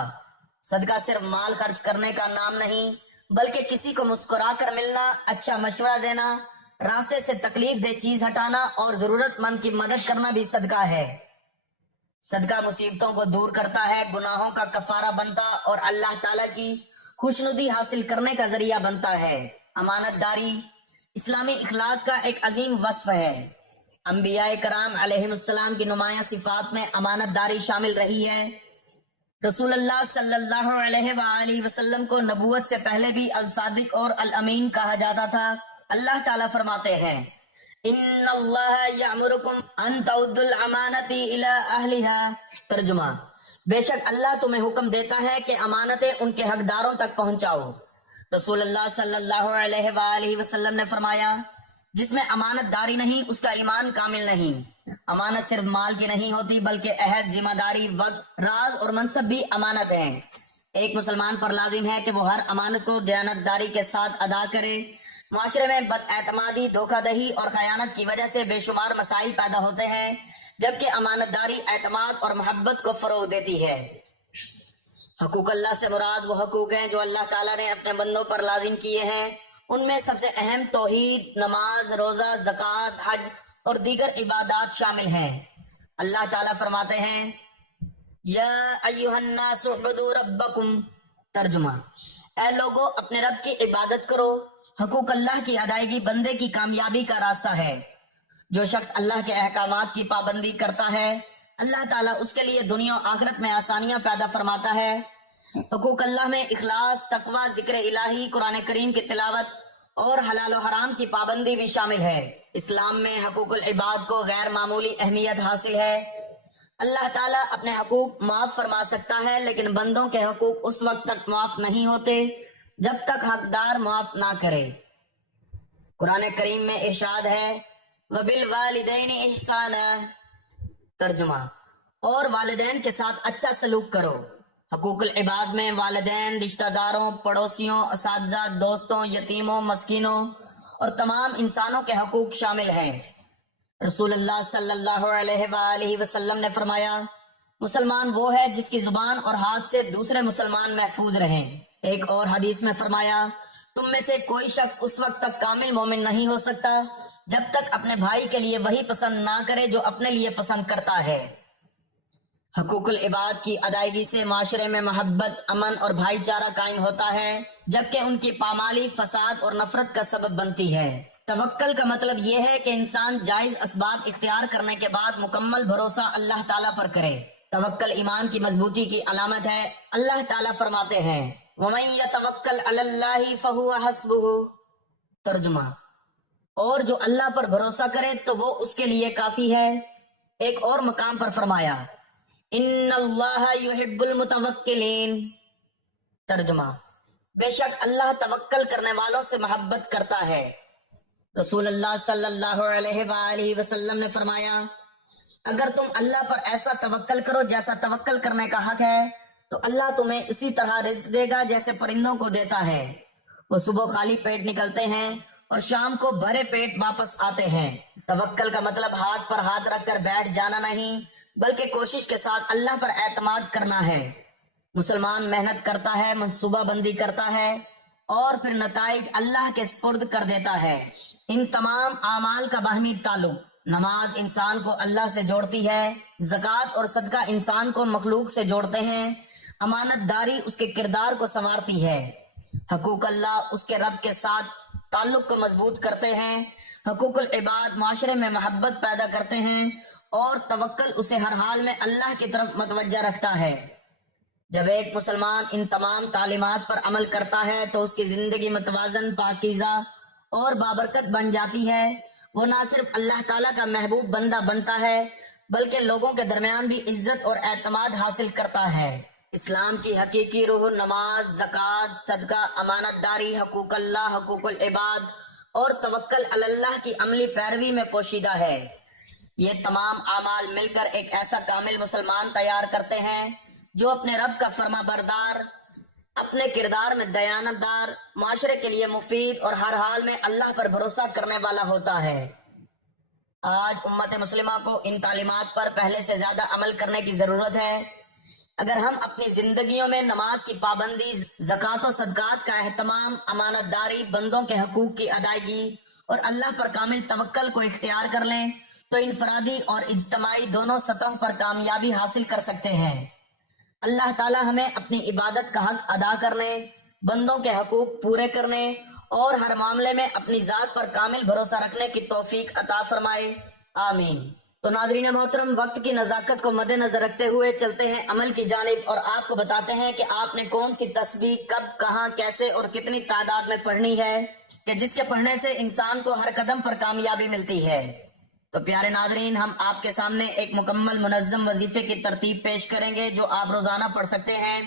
صدقہ صرف مال خرچ کرنے کا نام نہیں بلکہ کسی کو مسکرا کر ملنا، اچھا مشورہ دینا، راستے سے تکلیف دہ چیز ہٹانا اور ضرورت مند کی مدد کرنا بھی صدقہ ہے۔ صدقہ مصیبتوں کو دور کرتا ہے، گناہوں کا کفارہ بنتا اور اللہ تعالیٰ کی خوشنودی حاصل کرنے کا ذریعہ بنتا ہے۔ امانت داری اسلامی اخلاق کا ایک عظیم وصف ہے۔ انبیاء کرام علیہم السلام کی نمایاں صفات میں امانت داری شامل رہی ہے۔ رسول اللہ صلی اللہ علیہ وآلہ وسلم کو نبوت سے پہلے بھی الصادق اور الامین کہا جاتا تھا۔ اللہ تعالیٰ فرماتے ہیں ان اللہ یأمرکم ان تعدوا الامانۃ الی اہلھا۔ ترجمہ، بے شک اللہ تمہیں حکم دیتا ہے کہ امانتیں ان کے حقداروں تک پہنچاؤ۔ رسول اللہ صلی اللہ علیہ وآلہ وسلم نے فرمایا جس میں امانت داری نہیں اس کا ایمان کامل نہیں۔ امانت صرف مال کی نہیں ہوتی بلکہ عہد، ذمہ داری، وقت، راز اور منصب بھی امانت ہیں۔ ایک مسلمان پر لازم ہے کہ وہ ہر امانت کو دیانت داری کے ساتھ ادا کرے۔ معاشرے میں بد اعتمادی، دھوکہ دہی اور خیانت کی وجہ سے بے شمار مسائل پیدا ہوتے ہیں، جبکہ امانت داری اعتماد اور محبت کو فروغ دیتی ہے۔ حقوق اللہ سے مراد وہ حقوق ہیں جو اللہ تعالیٰ نے اپنے بندوں پر لازم کیے ہیں۔ ان میں سب سے اہم توحید، نماز، روزہ، زکوٰۃ، حج اور دیگر عبادات شامل ہیں۔ اللہ تعالیٰ فرماتے ہیں یا ایھا الناس اعبدوا ربکم۔ ترجمہ، اے لوگو اپنے رب کی عبادت کرو۔ حقوق اللہ کی ادائیگی بندے کی کامیابی کا راستہ ہے۔ جو شخص اللہ کے احکامات کی پابندی کرتا ہے اللہ تعالیٰ اس کے لیے دنیا و آخرت میں آسانیاں پیدا فرماتا ہے۔ حقوق اللہ میں اخلاص، تقوی، ذکر الہی، قرآن کریم کی تلاوت اور حلال و حرام کی پابندی بھی شامل ہے۔ اسلام میں حقوق العباد کو غیر معمولی اہمیت حاصل ہے۔ اللہ تعالیٰ اپنے حقوق معاف فرما سکتا ہے لیکن بندوں کے حقوق اس وقت تک معاف نہیں ہوتے جب تک حقدار معاف نہ کرے۔ قرآن کریم میں ارشاد ہے وَبِالْوَالِدَيْنِ إِحْسَانًا۔ ترجمہ، اور والدین کے ساتھ اچھا سلوک کرو۔ حقوق العباد میں والدین، رشتہ داروں، پڑوسیوں، اساتذہ، دوستوں، یتیموں، مسکینوں اور تمام انسانوں کے حقوق شامل ہیں۔ رسول اللہ صلی اللہ علیہ وآلہ وسلم نے فرمایا مسلمان وہ ہے جس کی زبان اور ہاتھ سے دوسرے مسلمان محفوظ رہیں۔ ایک اور حدیث میں فرمایا تم میں سے کوئی شخص اس وقت تک کامل مومن نہیں ہو سکتا جب تک اپنے بھائی کے لیے وہی پسند نہ کرے جو اپنے لیے پسند کرتا ہے۔ حقوق العباد کی ادائیگی سے معاشرے میں محبت، امن اور بھائی چارہ قائم ہوتا ہے، جبکہ ان کی پامالی فساد اور نفرت کا سبب بنتی ہے۔ توکل کا مطلب یہ ہے کہ انسان جائز اسباب اختیار کرنے کے بعد مکمل بھروسہ اللہ تعالیٰ پر کرے۔ توکل ایمان کی مضبوطی کی علامت ہے۔ اللہ تعالیٰ فرماتے ہیں وَمَن يَتَوَكَّلْ عَلَى اللَّهِ فَهُوَ حَسْبُهُ۔ ترجمہ، اور جو اللہ پر بھروسہ کرے تو وہ اس کے لیے کافی ہے۔ ایک اور مقام پر فرمایا ان اللہ یحب المتوکلین۔ ترجمہ، بے شک اللہ توکل کرنے والوں سے محبت کرتا ہے۔ رسول اللہ صلی اللہ علیہ وآلہ وسلم نے فرمایا اگر تم اللہ پر ایسا توکل کرو جیسا توکل کرنے کا حق ہے تو اللہ تمہیں اسی طرح رزق دے گا جیسے پرندوں کو دیتا ہے۔ وہ صبح خالی پیٹ نکلتے ہیں اور شام کو بھرے پیٹ واپس آتے ہیں۔ توکل کا مطلب ہاتھ پر ہاتھ رکھ کر بیٹھ جانا نہیں بلکہ کوشش کے ساتھ اللہ پر اعتماد کرنا ہے۔ مسلمان محنت کرتا ہے، منصوبہ بندی کرتا ہے اور پھر نتائج اللہ کے سپرد کر دیتا ہے۔ ان تمام اعمال کا باہمی تعلق، نماز انسان کو اللہ سے جوڑتی ہے، زکوٰۃ اور صدقہ انسان کو مخلوق سے جوڑتے ہیں، امانت داری اس کے کردار کو سنوارتی ہے، حقوق اللہ اس کے رب کے ساتھ تعلق کو مضبوط کرتے ہیں، حقوق العباد معاشرے میں محبت پیدا کرتے ہیں اور توکل اسے ہر حال میں اللہ کی طرف متوجہ رکھتا ہے۔ جب ایک مسلمان ان تمام تعلیمات پر عمل کرتا ہے تو اس کی زندگی متوازن، پاکیزہ اور بابرکت بن جاتی ہے۔ وہ نہ صرف اللہ تعالیٰ کا محبوب بندہ بنتا ہے بلکہ لوگوں کے درمیان بھی عزت اور اعتماد حاصل کرتا ہے۔ اسلام کی حقیقی روح نماز، زکوٰۃ، صدقہ، امانت داری، حقوق اللہ، حقوق العباد اور توکل علی اللہ کی عملی پیروی میں پوشیدہ ہے۔ یہ تمام اعمال مل کر ایک ایسا کامل مسلمان تیار کرتے ہیں جو اپنے رب کا فرما بردار، اپنے کردار میں دیانت دار، معاشرے کے لیے مفید اور ہر حال میں اللہ پر بھروسہ کرنے والا ہوتا ہے۔ آج امت مسلمہ کو ان تعلیمات پر پہلے سے زیادہ عمل کرنے کی ضرورت ہے۔ اگر ہم اپنی زندگیوں میں نماز کی پابندی، زکوٰۃ و صدقات کا اہتمام، امانت داری، بندوں کے حقوق کی ادائیگی اور اللہ پر کامل توکل کو اختیار کر لیں تو انفرادی اور اجتماعی دونوں سطحوں پر کامیابی حاصل کر سکتے ہیں۔ اللہ تعالی ہمیں اپنی عبادت کا حق ادا کرنے، بندوں کے حقوق پورے کرنے اور ہر معاملے میں اپنی ذات پر کامل بھروسہ رکھنے کی توفیق عطا فرمائے، آمین۔ تو ناظرین محترم، وقت کی نزاکت کو مد نظر رکھتے ہوئے چلتے ہیں عمل کی جانب، اور آپ کو بتاتے ہیں کہ آپ نے کون سی تسبیح کب، کہاں، کیسے اور کتنی تعداد میں پڑھنی ہے کہ جس کے پڑھنے سے انسان کو ہر قدم پر کامیابی ملتی ہے۔ تو پیارے ناظرین، ہم آپ کے سامنے ایک مکمل منظم وظیفے کی ترتیب پیش کریں گے جو آپ روزانہ پڑھ سکتے ہیں۔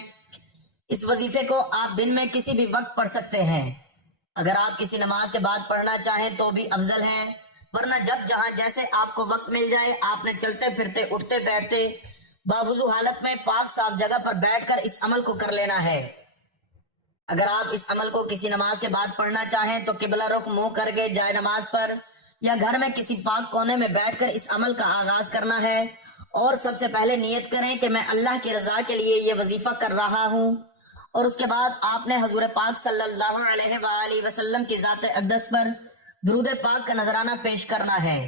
اس وظیفے کو آپ دن میں کسی بھی وقت پڑھ سکتے ہیں۔ اگر آپ کسی نماز کے بعد پڑھنا چاہیں تو بھی افضل ہے، ورنہ جب جہاں جیسے آپ کو وقت مل جائے آپ نے چلتے پھرتے، اٹھتے بیٹھتے، باوضو حالت میں پاک صاف جگہ پر بیٹھ کر اس عمل کو کر لینا ہے۔ اگر آپ اس عمل کو کسی نماز کے بعد پڑھنا چاہیں تو قبلہ رخ منہ کر کے جائے نماز پر یا گھر میں کسی پاک کونے میں بیٹھ کر اس عمل کا آغاز کرنا ہے، اور سب سے پہلے نیت کریں کہ میں اللہ کی رضا کے لیے یہ وظیفہ کر رہا ہوں، اور اس کے بعد آپ نے حضور پاک صلی اللہ علیہ وآلہ وسلم کی ذات اقدس پر درود پاک کا نذرانہ پیش کرنا ہے۔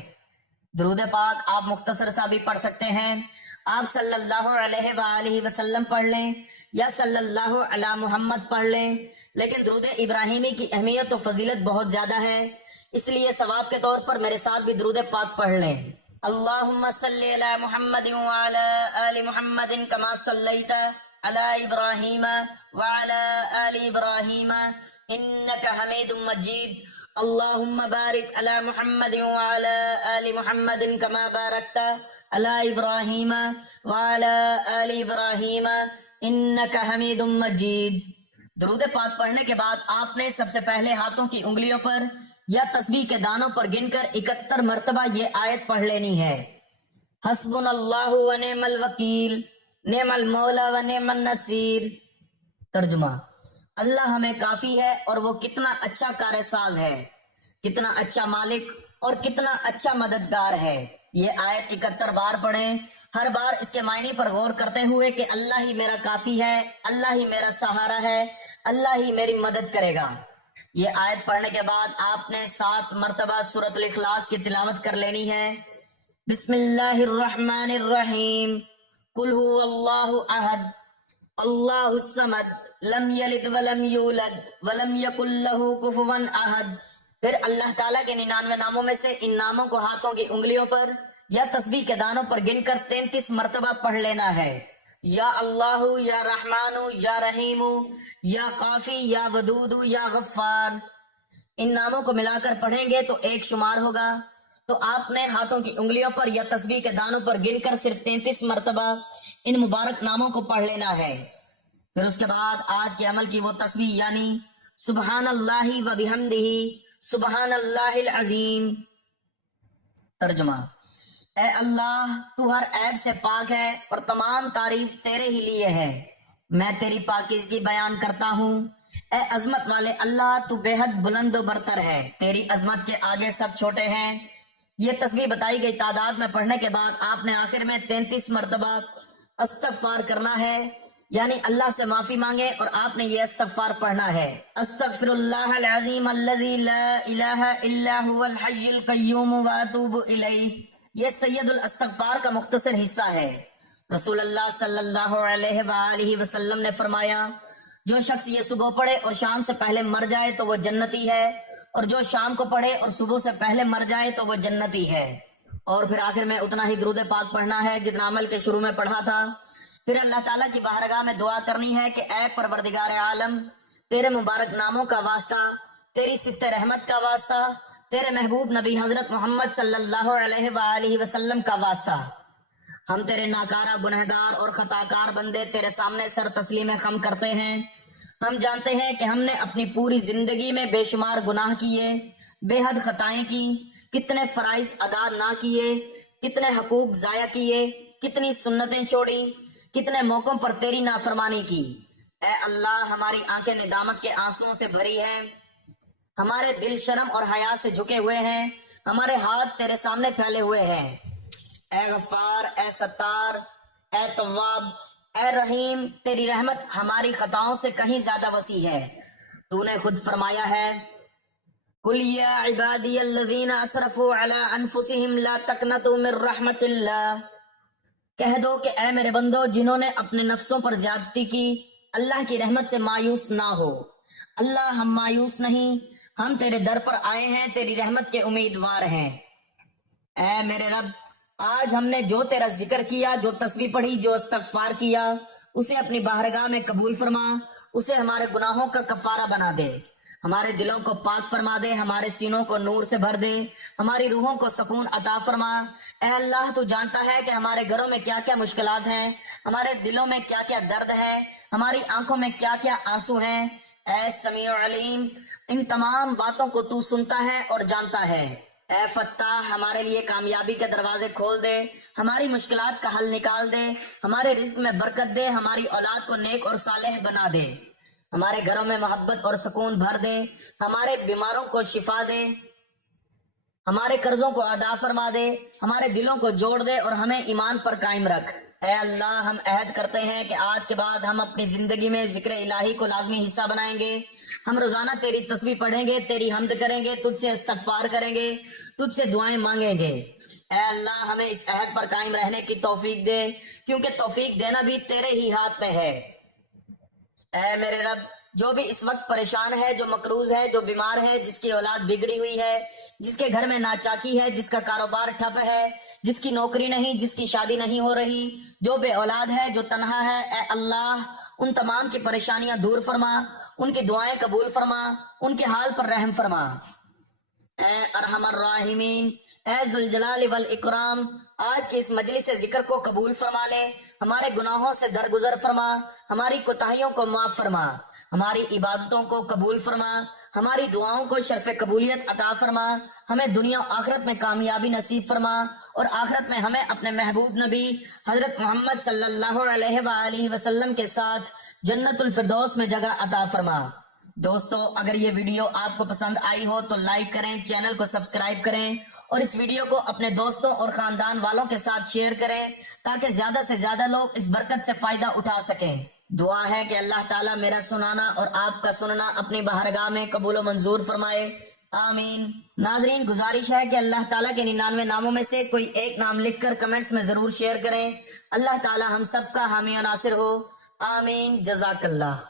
درود پاک آپ مختصر سا بھی پڑھ سکتے ہیں، آپ صلی اللہ علیہ وآلہ وسلم پڑھ لیں یا صلی اللہ علی محمد پڑھ لیں، لیکن درود ابراہیمی کی اہمیت و فضیلت بہت زیادہ ہے، اس لیے ثواب کے طور پر میرے ساتھ بھی درود پاک پڑھ لیں۔ اللہم صلی علی محمد وعلی آل محمد کما صلیت علی ابراہیم وعلی آل ابراہیم انک حمید مجید۔ اللہم بارک علی محمد وعلی آل محمد کما بارکت علی ابراہیم وعلی آل ابراہیم انک حمید مجید۔ درود پاک پڑھنے کے بعد آپ نے سب سے پہلے ہاتھوں کی انگلیوں پر یا تسبیح کے دانوں پر گن کر 71 مرتبہ یہ آیت پڑھ لینی ہے، حسبنا اللہ و نعم الوکیل، نعم المولا و نعم النصیر۔ ترجمہ: اللہ ہمیں کافی ہے اور وہ کتنا اچھا کار ساز ہے، کتنا اچھا مالک اور کتنا اچھا مددگار ہے۔ یہ آیت 71 بار پڑھیں، ہر بار اس کے معنی پر غور کرتے ہوئے کہ اللہ ہی میرا کافی ہے، اللہ ہی میرا سہارا ہے، اللہ ہی میری مدد کرے گا۔ یہ آیت پڑھنے کے بعد آپ نے 7 مرتبہ سورۃ الاخلاص کی تلاوت کر لینی ہے۔ بسم اللہ الرحمن الرحیم، قل هو اللہ احد اللہ الصمد لم یلد ولم یولد ولم یکن لہ کفوا احد۔ پھر اللہ تعالیٰ کے 99 ناموں میں سے ان ناموں کو ہاتھوں کی انگلیوں پر یا تسبیح کے دانوں پر گن کر 33 مرتبہ پڑھ لینا ہے، یا اللہ، یا رحمان، یا رحیم، یا کافی، یا ودود، یا غفار۔ ان ناموں کو ملا کر پڑھیں گے تو ایک شمار ہوگا، تو آپ نے ہاتھوں کی انگلیوں پر یا تسبیح کے دانوں پر گن کر صرف 33 مرتبہ ان مبارک ناموں کو پڑھ لینا ہے۔ پھر اس کے بعد آج کے عمل کی وہ تسبیح یعنی سبحان اللہ و بحمدہ سبحان اللہ العظیم۔ ترجمہ: اے اللہ، تو ہر عیب سے پاک ہے اور تمام تعریف تیرے ہی لیے ہے، میں تیری پاکیزگی بیان کرتا ہوں۔ اے عظمت والے اللہ، تو بے حد بلند و برتر ہے، تیری عظمت کے آگے سب چھوٹے ہیں۔ یہ تسبیح بتائی گئی تعداد میں پڑھنے کے بعد آپ نے آخر میں 33 مرتبہ استغفار کرنا ہے، یعنی اللہ سے معافی مانگے، اور آپ نے یہ استغفار پڑھنا ہے، استغفر اللہ العظیم الذی لا الہ الا هو الحی القیوم واتوب الیہ۔ یہ سید الاستغفار کا مختصر حصہ ہے۔ رسول اللہ صلی اللہ علیہ وآلہ وسلم نے فرمایا، جو شخص یہ صبح پڑھے اور شام سے پہلے مر جائے تو وہ جنتی ہے، اور جو شام کو پڑھے اور صبح سے پہلے مر جائے تو وہ جنتی ہے۔ اور پھر آخر میں اتنا ہی درود پاک پڑھنا ہے جتنا عمل کے شروع میں پڑھا تھا۔ پھر اللہ تعالیٰ کی بارگاہ میں دعا کرنی ہے کہ اے پروردگار عالم، تیرے مبارک ناموں کا واسطہ، تیری صفت رحمت کا واسطہ، تیرے محبوب نبی حضرت محمد صلی اللہ علیہ وآلہ وسلم کا واسطہ، ہم تیرے ناکارہ، گنہگار اور خطاکار بندے تیرے سامنے سر تسلیم خم کرتے ہیں۔ ہم جانتے ہیں کہ ہم نے اپنی پوری زندگی میں بے شمار گناہ کیے، بے حد خطائیں کی، کتنے فرائض ادا نہ کیے، کتنے حقوق ضائع کیے، کتنی سنتیں چھوڑی، کتنے موقعوں پر تیری نافرمانی کی۔ اے اللہ، ہماری آنکھیں ندامت کے آنسوؤں سے بھری ہیں، ہمارے دل شرم اور حیا سے جھکے ہوئے ہیں، ہمارے ہاتھ تیرے سامنے پھیلے ہوئے ہیں۔ اے غفار، اے ستار، اے تواب، اے رحیم، تیری رحمت ہماری خطاؤں سے کہیں زیادہ وسیع ہے۔ تو نے خود فرمایا ہے، قل یا عبادی الذین اسرفوا علی انفسہم لا تقنطوا من رحمت اللہ۔ کہہ دو کہ اے میرے بندو، جنہوں نے اپنے نفسوں پر زیادتی کی، اللہ کی رحمت سے مایوس نہ ہو۔ اللہ، ہم مایوس نہیں، ہم تیرے در پر آئے ہیں، تیری رحمت کے امیدوار ہیں۔ اے میرے رب، آج ہم نے جو تیرا ذکر کیا، جو تسبیح پڑھی، جو استغفار کیا، اسے اپنی بارگاہ میں قبول فرما، اسے ہمارے گناہوں کا کفارہ بنا دے، ہمارے دلوں کو پاک فرما دے، ہمارے سینوں کو نور سے بھر دے، ہماری روحوں کو سکون عطا فرما۔ اے اللہ، تو جانتا ہے کہ ہمارے گھروں میں کیا کیا مشکلات ہیں، ہمارے دلوں میں کیا کیا درد ہے، ہماری آنکھوں میں کیا کیا آنسو ہیں۔ اے سمیع علیم، ان تمام باتوں کو تو سنتا ہے اور جانتا ہے۔ اے فتاح، ہمارے لیے کامیابی کے دروازے کھول دے، ہماری مشکلات کا حل نکال دے، ہمارے رزق میں برکت دے، ہماری اولاد کو نیک اور صالح بنا دے، ہمارے گھروں میں محبت اور سکون بھر دے، ہمارے بیماروں کو شفا دے، ہمارے قرضوں کو ادا فرما دے، ہمارے دلوں کو جوڑ دے اور ہمیں ایمان پر قائم رکھ۔ اے اللہ، ہم عہد کرتے ہیں کہ آج کے بعد ہم اپنی زندگی میں ذکر الہی کو لازمی حصہ بنائیں گے، ہم روزانہ تیری تسبیح پڑھیں گے، تیری حمد کریں گے، تجھ سے استغفار کریں گے، تجھ سے دعائیں مانگیں گے۔ اے اللہ، ہمیں اس عہد پر قائم رہنے کی توفیق دے، کیونکہ توفیق دینا بھی تیرے ہی ہاتھ میں ہے۔ اے میرے رب، جو بھی اس وقت پریشان ہے، جو مقروض ہے، جو بیمار ہے، جس کی اولاد بگڑی ہوئی ہے، جس کے گھر میں ناچاکی ہے، جس کا کاروبار ٹھپ ہے، جس کی نوکری نہیں، جس کی شادی نہیں ہو رہی، جو بے اولاد ہے، جو تنہا ہے، اے اللہ، ان تمام کی پریشانیاں دور فرما، ان کی دعائیں قبول فرما، ان کے حال پر رحم فرما۔ اے ارحم الراحمین، اے ذوالجلال والاکرام، آج کے اس مجلس ذکر کو قبول فرما لے، ہمارے گناہوں سے درگزر فرما، ہماری کوتاہیوں کو معاف فرما، ہماری عبادتوں کو قبول فرما، ہماری دعاؤں کو شرف قبولیت عطا فرما، ہمیں دنیا و آخرت میں کامیابی نصیب فرما، اور آخرت میں ہمیں اپنے محبوب نبی حضرت محمد صلی اللہ علیہ وآلہ وسلم کے ساتھ جنت الفردوس میں جگہ عطا فرما۔ دوستو، اگر یہ ویڈیو آپ کو پسند آئی ہو تو لائک کریں، چینل کو سبسکرائب کریں، اور اس ویڈیو کو اپنے دوستوں اور خاندان والوں کے ساتھ شیئر کریں تاکہ زیادہ سے زیادہ لوگ اس برکت سے فائدہ اٹھا سکیں۔ دعا ہے کہ اللہ تعالیٰ میرا سنانا اور آپ کا سننا اپنی بارگاہ میں قبول و منظور فرمائے، آمین۔ ناظرین، گزارش ہے کہ اللہ تعالیٰ کے 99 ناموں میں سے کوئی ایک نام لکھ کر کمنٹس میں ضرور شیئر کریں۔ اللہ تعالیٰ ہم سب کا حامی و ناصر ہو، آمین۔ جزاک اللہ۔